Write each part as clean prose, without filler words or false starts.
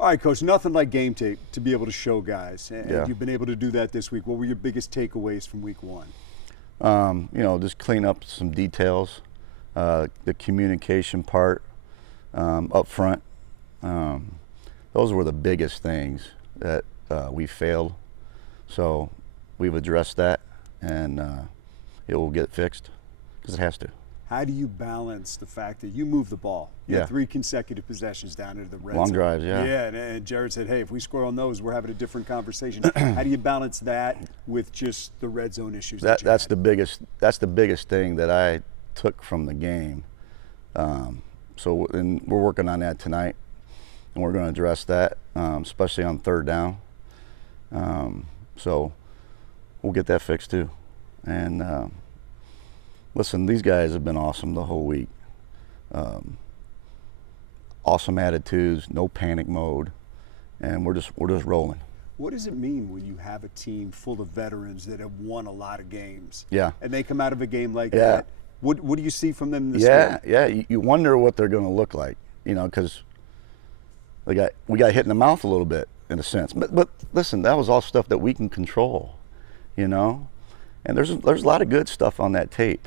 All right, Coach, nothing like game tape to be able to show guys. And Yeah. you've been able to do that this week. What were your biggest takeaways from week one? Just clean up some details, the communication part up front. Those were the biggest things that we failed. So we've addressed that, and it will get fixed because it has to. How do you balance the fact that you move the ball? You Yeah. had 3 consecutive possessions down into the red Long zone. drives, yeah. Yeah, and Jared said, hey, if we score on those, we're having a different conversation. How do you balance that with just the red zone issues? That's the biggest thing that I took from the game. And we're working on that tonight, and we're going to address that, especially on third down. So we'll get that fixed too. And listen, these guys have been awesome the whole week. Awesome attitudes, no panic mode, and we're just rolling. What does it mean when you have a team full of veterans that have won a lot of games? Yeah. And they come out of a game like Yeah. that? What do you see from them in the Yeah, field? yeah. You wonder what they're going to look like, because we got hit in the mouth a little bit in a sense. But listen, that was all stuff that we can control, And there's a lot of good stuff on that tape.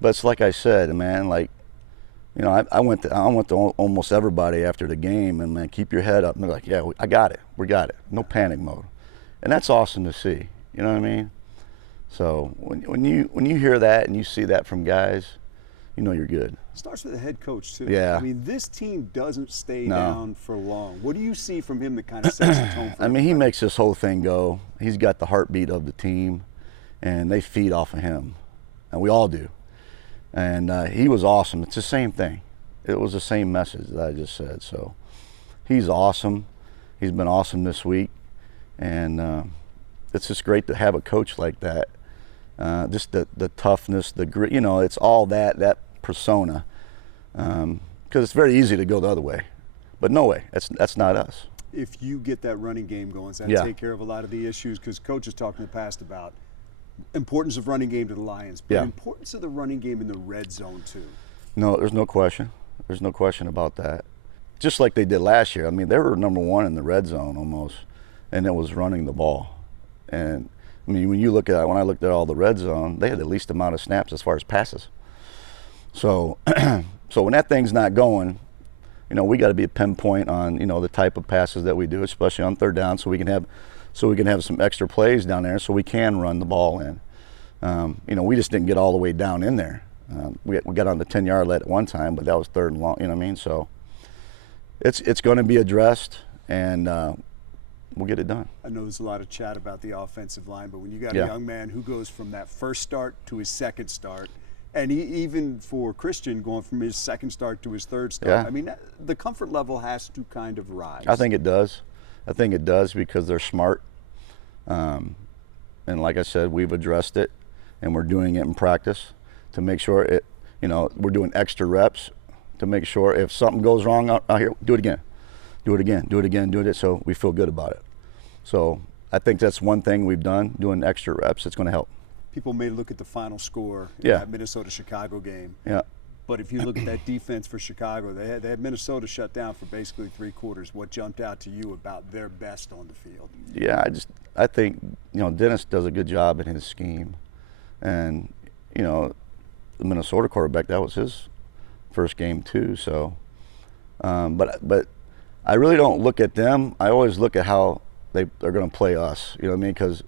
But it's like I said, man, I went to almost everybody after the game, and man, keep your head up. And they're like, yeah, I got it. We got it. No panic mode. And that's awesome to see. You know what I mean? So when you hear that and you see that from guys, you're good. It starts with the head coach, too. Yeah. I mean, this team doesn't stay No. down for long. What do you see from him that kind of sets the tone for I mean, he makes this whole thing go. He's got the heartbeat of the team, and they feed off of him. And we all do. And he was awesome. It's the same thing. It was the same message that I just said. So he's awesome. He's been awesome this week. And it's just great to have a coach like that. Just the toughness, the grit, it's all that persona. Because it's very easy to go the other way. But no way, that's not us. If you get that running game going, does that Yeah. take care of a lot of the issues? Because Coach has talked in the past about importance of running game to the Lions, but Yeah. importance of the running game in the red zone, too. No, there's no question. There's no question about that. Just like they did last year. I mean, they were number one in the red zone almost, and it was running the ball. And I mean, when I looked at all the red zone, they had the least amount of snaps as far as passes. So, so when that thing's not going, we got to be a pinpoint on the type of passes that we do, especially on third down, so we can have some extra plays down there, so we can run the ball in. We just didn't get all the way down in there. We got on the 10-yard line at one time, but that was third and long. You know what I mean? So it's going to be addressed, and we'll get it done. I know there's a lot of chat about the offensive line, but when you got Yeah. a young man who goes from that first start to his second start, and even for Christian going from his second start to his third start, Yeah. I mean, the comfort level has to kind of rise. I think it does. I think it does because they're smart. And like I said, we've addressed it, and we're doing it in practice to make sure we're doing extra reps to make sure if something goes wrong out here, do it again. Do it again, do it again, do it, so we feel good about it. So I think that's one thing we've done, doing extra reps. It's going to help. People may look at the final score in Yeah. that Minnesota-Chicago game. Yeah. But if you look at that defense for Chicago, they had Minnesota shut down for basically 3 quarters. What jumped out to you about their best on the field? Yeah, I think Dennis does a good job in his scheme, and the Minnesota quarterback, that was his first game too. So, but I really don't look at them. I always look at how they're going to play us. You know what I mean? Because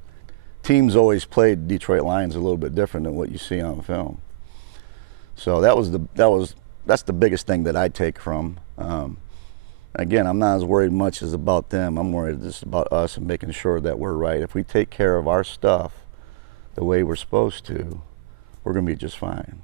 teams always played Detroit Lions a little bit different than what you see on film. So that's the biggest thing that I take from. Again, I'm not as worried much as about them. I'm worried just about us and making sure that we're right. If we take care of our stuff the way we're supposed to, we're going to be just fine.